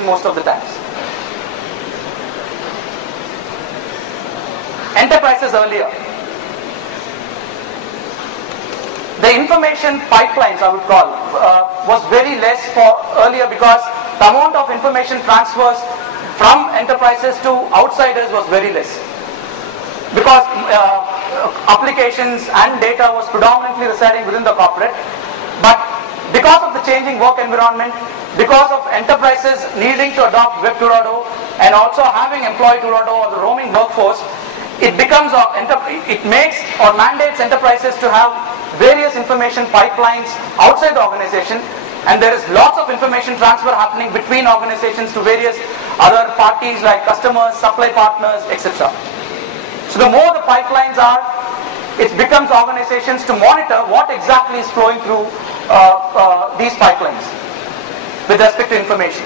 most of the times. Enterprises earlier. The information pipelines, I would call, was very less for earlier because the amount of information transfers from enterprises to outsiders was very less. Because applications and data was predominantly residing within the corporate. But because of the changing work environment, because of enterprises needing to adopt Web 2.0 and also having Employee 2.0 or the roaming workforce, it becomes it makes or mandates enterprises to have various information pipelines outside the organization, and there is lots of information transfer happening between organizations to various other parties like customers, supply partners, etc. So the more the pipelines are, it becomes organizations to monitor what exactly is flowing through these pipelines with respect to information.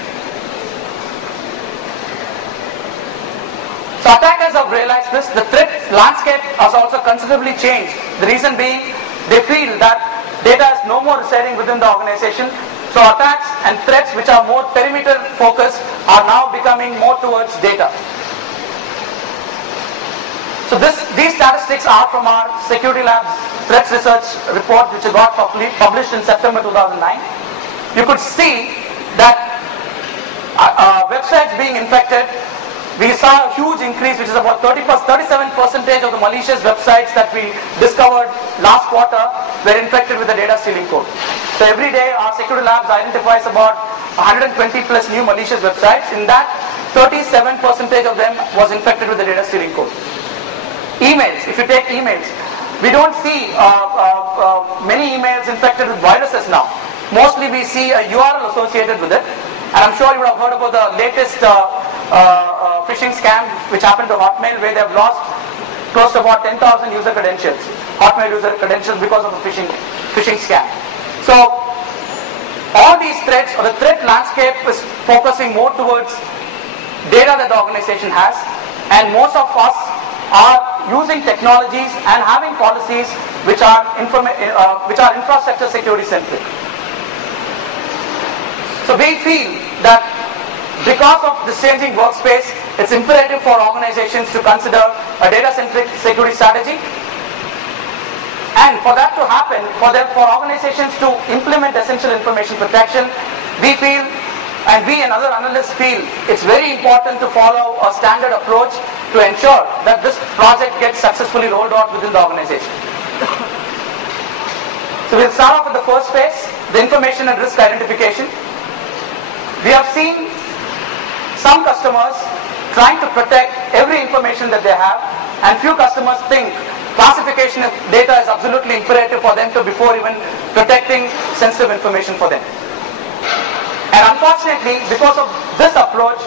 So attackers have realized this. The threat landscape has also considerably changed. The reason being, they feel that data is no more residing within the organization. So attacks and threats which are more perimeter focused are now becoming more towards data. So these statistics are from our Security Labs Threats Research report, which got published in September 2009. You could see that websites being infected, we saw a huge increase, which is about 37% of the malicious websites that we discovered last quarter were infected with the data stealing code. So every day our Security Labs identifies about 120 plus new malicious websites. In that, 37% of them was infected with the data stealing code. Emails, if you take emails, we don't see many emails infected with viruses now. Mostly we see a URL associated with it. And I'm sure you would have heard about the latest phishing scam which happened to Hotmail, where they have lost close to about 10,000 user credentials, Hotmail user credentials, because of the phishing scam. So all these threats, or the threat landscape, is focusing more towards data that the organization has, and most of us are using technologies and having policies which are infrastructure security centric. So we feel that because of this changing workspace, it's imperative for organizations to consider a data-centric security strategy. And for that to happen, for organizations to implement essential information protection, we feel, and we and other analysts feel, it's very important to follow a standard approach to ensure that this project gets successfully rolled out within the organization. So we'll start off with the first phase, the information and risk identification. We have seen some customers trying to protect every information that they have, and few customers think classification of data is absolutely imperative for them before even protecting sensitive information for them. And unfortunately, because of this approach,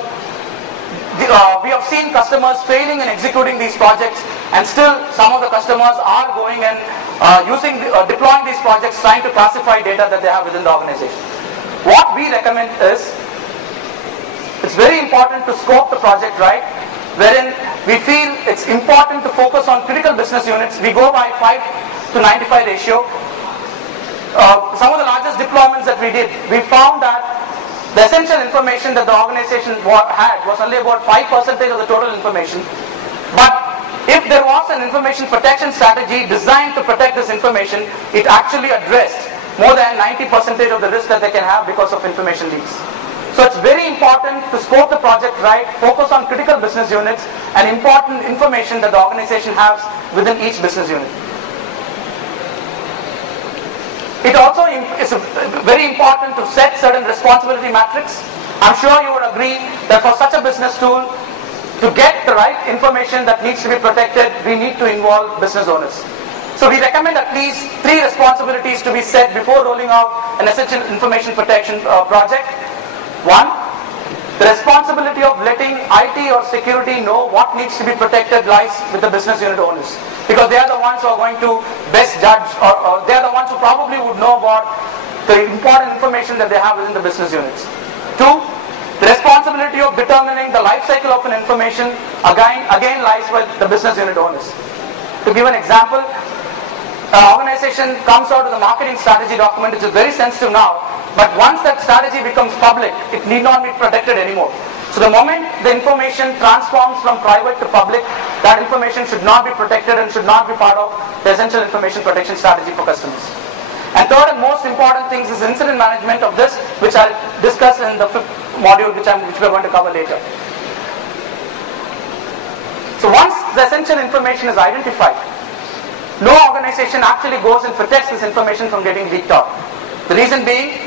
we have seen customers failing in executing these projects, and still some of the customers are going and deploying these projects, trying to classify data that they have within the organization. What we recommend is, it's very important to scope the project right, wherein we feel it's important to focus on critical business units. We go by 5 to 95 ratio. Some of the largest deployments that we did, we found that the essential information that the organization had was only about 5% of the total information. But if there was an information protection strategy designed to protect this information, it actually addressed more than 90% of the risk that they can have because of information leaks. So it's very important to scope the project right, focus on critical business units and important information that the organization has within each business unit. It also is very important to set certain responsibility matrix. I'm sure you would agree that for such a business tool, to get the right information that needs to be protected, we need to involve business owners. So we recommend at least 3 responsibilities to be set before rolling out an essential information protection project. 1, the responsibility of letting IT or security know what needs to be protected lies with the business unit owners, because they are the ones who are going to best judge, or they are the ones who probably would know about the important information that they have within the business units. 2, the responsibility of determining the life cycle of an information again lies with the business unit owners. To give an example, an organization comes out with a marketing strategy document, which is very sensitive now, but once that strategy becomes public, it need not be protected anymore. So the moment the information transforms from private to public, that information should not be protected and should not be part of the essential information protection strategy for customers. And third and most important thing is incident management of this, which I'll discuss in the fifth module, which we're going to cover later. So once the essential information is identified, no organization actually goes and protects this information from getting leaked out. The reason being,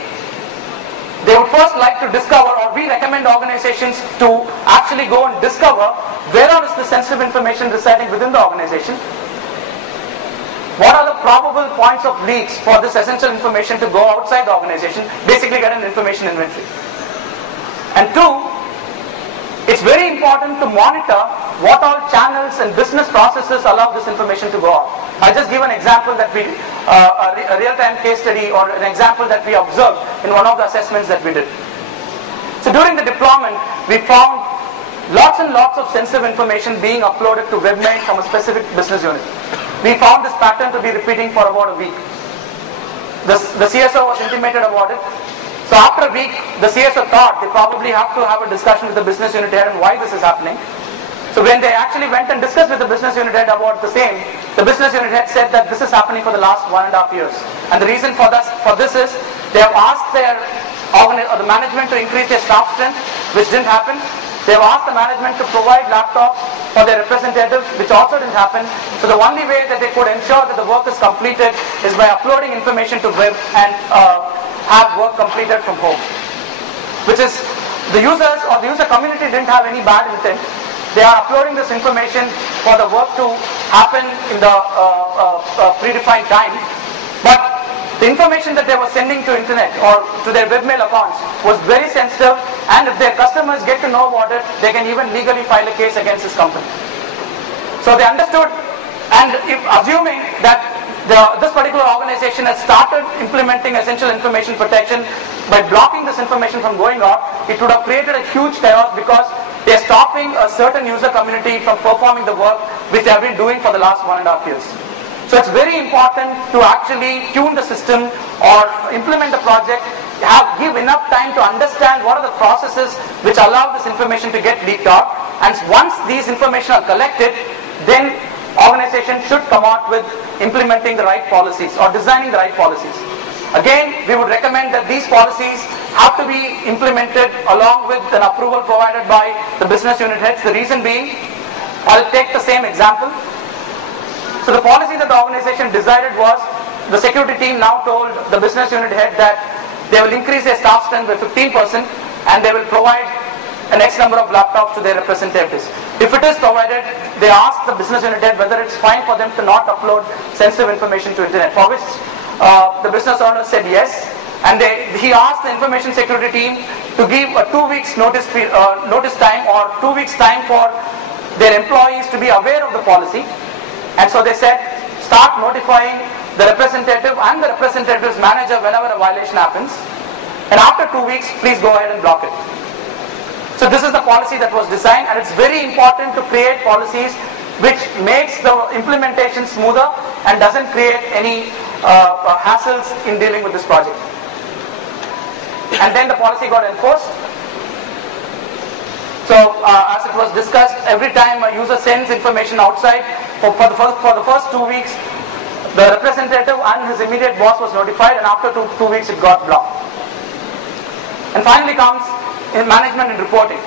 they would first like to discover, or we recommend organizations to actually go and discover where is the sensitive information residing within the organization. What are the probable points of leaks for this essential information to go outside the organization? Basically get an information inventory. And two, it's very important to monitor what all channels and business processes allow this information to go out. I'll just give an example that we, a real-time case study or an example that we observed in one of the assessments that we did. So during the deployment, we found lots and lots of sensitive information being uploaded to webmail from a specific business unit. We found this pattern to be repeating for about a week. The CSO was intimated about it. So after a week, the CSO thought they probably have to have a discussion with the business unit head and why this is happening. So when they actually went and discussed with the business unit head about the same, the business unit head said that this is happening for the last 1.5 years. And the reason for this is they have asked the management to increase their staff strength, which didn't happen. They have asked the management to provide laptops for their representatives, which also didn't happen. So the only way that they could ensure that the work is completed is by uploading information to web and have work completed from home. Which is, the users or the user community didn't have any bad intent. They are uploading this information for the work to happen in the predefined time. But the information that they were sending to internet or to their webmail accounts was very sensitive, and if their customers get to know about it, they can even legally file a case against this company. So they understood, and if assuming that this particular organization has started implementing essential information protection by blocking this information from going out, it would have created a huge chaos because they are stopping a certain user community from performing the work which they have been doing for the last 1.5 years. So it's very important to actually tune the system or implement the project, give enough time to understand what are the processes which allow this information to get leaked out, and once these information are collected, then organization should come out with implementing the right policies or designing the right policies. Again, we would recommend that these policies have to be implemented along with an approval provided by the business unit heads. The reason being, I'll take the same example. So the policy that the organization decided was, the security team now told the business unit head that they will increase their staff strength by 15% and they will provide an X number of laptops to their representatives. If it is provided, they ask the business unit head whether it's fine for them to not upload sensitive information to internet, for which the business owner said yes, and he asked the information security team to give a 2 weeks notice time or 2 weeks time for their employees to be aware of the policy. And so they said, start notifying the representative and the representative's manager whenever a violation happens, and after 2 weeks, please go ahead and block it. So this is the policy that was designed, and it's very important to create policies which makes the implementation smoother and doesn't create any hassles in dealing with this project. And then the policy got enforced. So as it was discussed, every time a user sends information outside, for the first 2 weeks, the representative and his immediate boss was notified, and after two weeks it got blocked. And finally comes in management and reporting.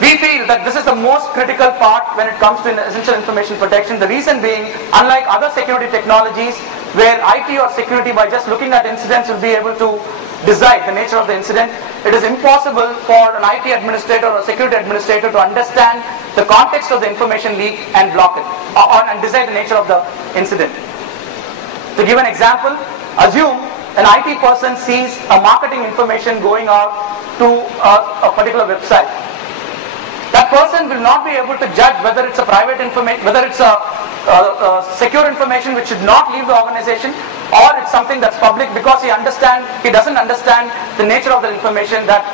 We feel that this is the most critical part when it comes to essential information protection. The reason being, unlike other security technologies where IT or security by just looking at incidents will be able to decide the nature of the incident, it is impossible for an IT administrator or a security administrator to understand the context of the information leak and block it and decide the nature of the incident. To give an example, assume an IT person sees a marketing information going out to a particular website. That person will not be able to judge whether it's a private information, whether it's a secure information which should not leave the organization, or it's something that's public, because he doesn't understand the nature of the information that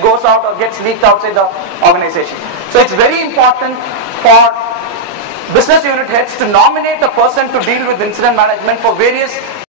goes out or gets leaked outside the organization. So it's very important for business unit heads to nominate a person to deal with incident management for various